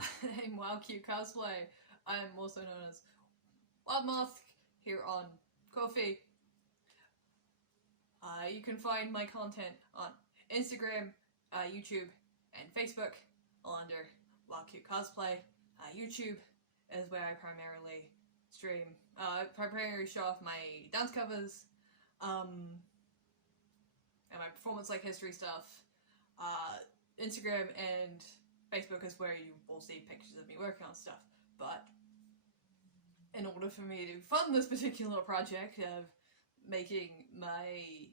I'm Wild Cute Cosplay. I'm also known as Wild Moth here on Ko-fi. You can find my content on Instagram, YouTube, and Facebook, all under Wild Cute Cosplay. YouTube is where I primarily stream, primarily show off my dance covers, and my performance like history stuff. Instagram and Facebook is where you will see pictures of me working on stuff, but in order for me to fund this particular project of making my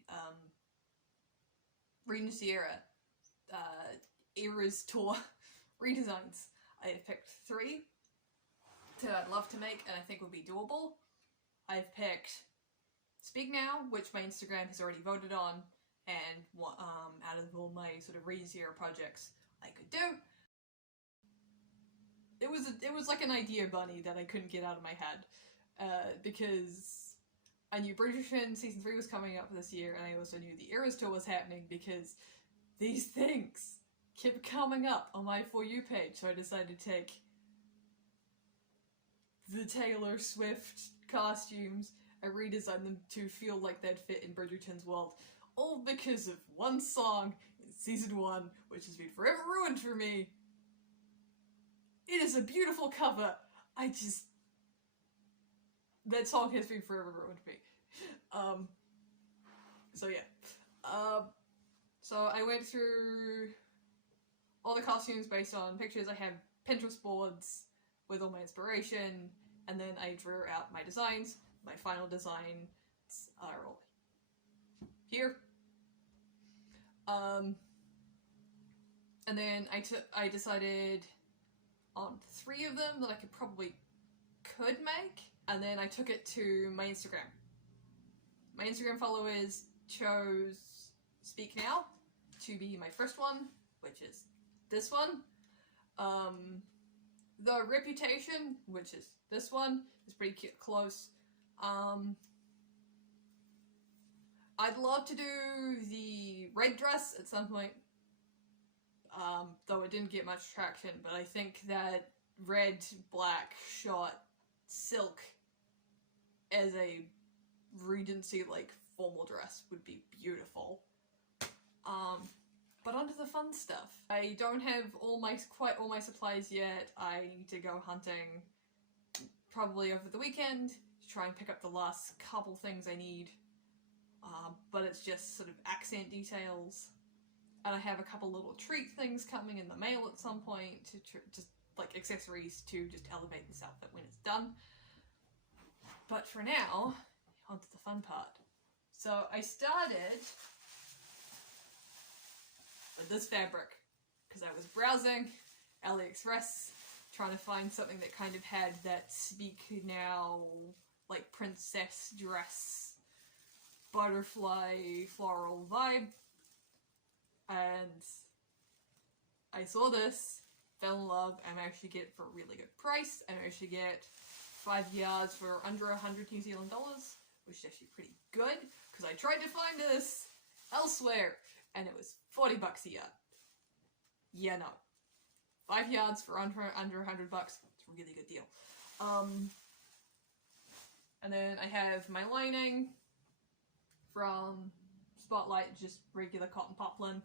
Regency Eras tour redesigns, I have picked 3 that I'd love to make and I think would be doable. I've picked Speak Now, which my Instagram has already voted on, and out of all my sort of Regency era projects I could do. It was like an idea bunny that I couldn't get out of my head, because I knew Bridgerton season 3 was coming up this year, and I also knew the Eras tour was happening because these things kept coming up on my For You page, so I decided to take the Taylor Swift costumes and redesign them to feel like they'd fit in Bridgerton's world, all because of one song in season 1, which has been forever ruined for me. It is a beautiful cover. That song has been forever ruined for me. So yeah. So I went through all the costumes based on pictures. I have Pinterest boards with all my inspiration, and then I drew out my designs. My final designs are all here. And then I decided on 3 of them that I could make, and then I took it to my Instagram. My Instagram followers chose Speak Now to be my first one, which is this one. The Reputation, which is this one, is pretty close. I'd love to do the red dress at some point, though it didn't get much traction, but I think that red, black, shot, silk as a Regency-like formal dress would be beautiful. But onto the fun stuff. I don't have quite all my supplies yet. I need to go hunting probably over the weekend to try and pick up the last couple things I need. But it's just sort of accent details. And I have a couple little treat things coming in the mail at some point, to just like accessories to just elevate this outfit when it's done. But for now, onto the fun part. So I started with this fabric because I was browsing AliExpress trying to find something that kind of had that Speak Now, like princess dress, butterfly floral vibe. And I saw this, fell in love, and I actually get it for a really good price. And I actually get 5 yards for under 100 New Zealand dollars, which is actually pretty good, because I tried to find this elsewhere, and it was 40 bucks a yard. Yeah, no. 5 yards for under 100 bucks, it's a really good deal. And then I have my lining from Spotlight, just regular cotton poplin.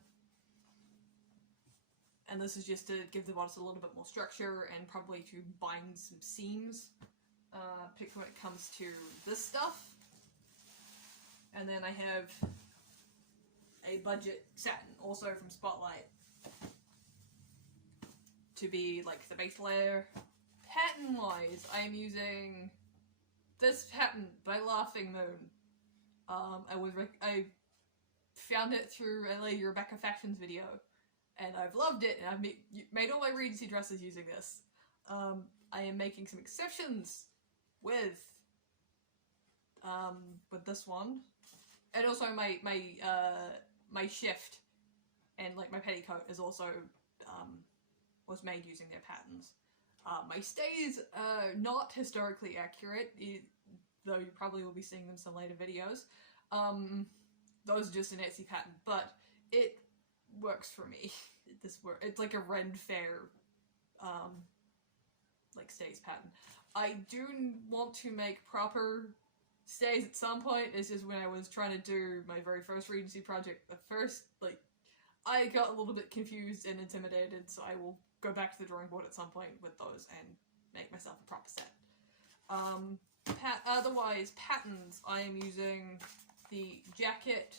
And this is just to give the bodice a little bit more structure and probably to bind some seams, pick when it comes to this stuff. And then I have a budget satin, also from Spotlight, to be like the base layer. Pattern-wise, I am using this pattern by Laughing Moon. I found it through a lady Rebecca Fashion's video, and I've loved it, and I've made all my Regency dresses using this. I am making some exceptions with this one, and also my shift and like my petticoat is also was made using their patterns. My stays are not historically accurate, though you probably will be seeing them in some later videos. Those are just an Etsy pattern, but it works for me. It's like a Ren Fair like stays pattern. I do want to make proper stays at some point. It's just when I was trying to do my very first Regency project, the first, like, I got a little bit confused and intimidated, so I will go back to the drawing board at some point with those and make myself a proper set. Otherwise, patterns, I am using the jacket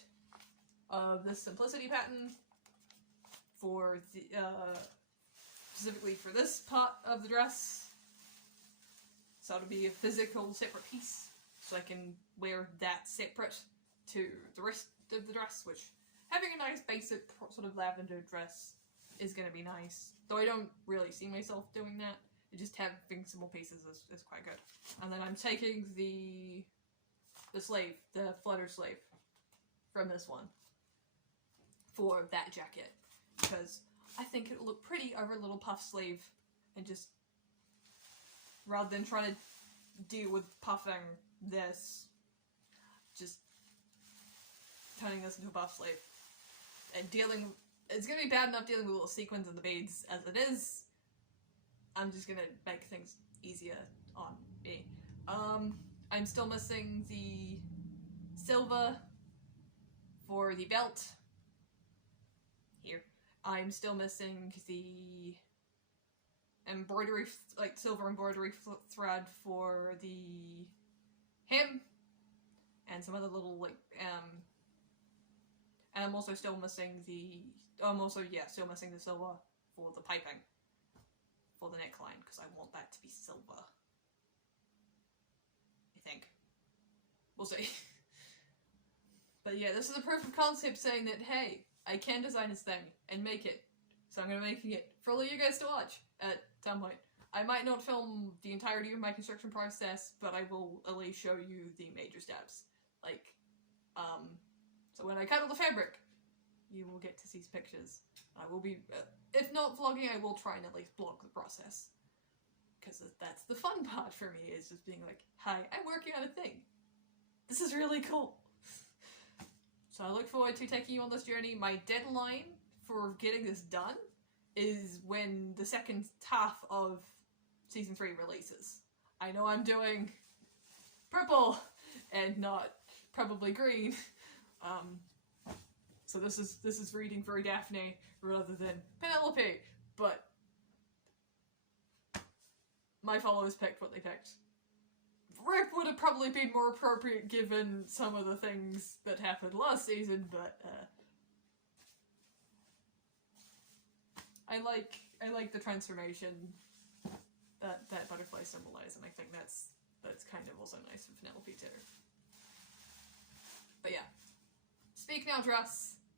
of the Simplicity pattern for the, specifically for this part of the dress. So it'll be a physical separate piece, so I can wear that separate to the rest of the dress, which having a nice basic sort of lavender dress is going to be nice. Though I don't really see myself doing that. Just having some more pieces is quite good. And then I'm taking the sleeve, the flutter sleeve from this one for that jacket, because I think it'll look pretty over a little puff sleeve, and just rather than trying to deal with puffing this, just turning this into a puff sleeve and dealing. It's gonna be bad enough dealing with little sequins and the beads as it is. I'm just gonna make things easier on me. I'm still missing the silver for the belt. Here. I'm still missing the embroidery, like silver embroidery thread for the hem, and some other little, like, and I'm also still missing the, still missing the silver for the piping. For the neckline, because I want that to be silver. I think. We'll see. But yeah, this is a proof of concept saying that, hey, I can design this thing and make it. So I'm going to be making it for all you guys to watch at some point. I might not film the entirety of my construction process, but I will at least show you the major steps. Like, so when I cut all the fabric, you will get to see pictures. I will be, if not vlogging, I will try and at least vlog the process. Because that's the fun part for me, is just being like, hi, I'm working on a thing. This is really cool. So I look forward to taking you on this journey. My deadline for getting this done is when the second half of Season 3 releases. I know I'm doing purple and not probably green. So this is reading for Daphne rather than Penelope, but my followers picked what they picked. Rip would have probably been more appropriate given some of the things that happened last season, but I like the transformation that butterfly symbolized, and I think that's kind of also nice for Penelope too. But yeah, speak now, dress.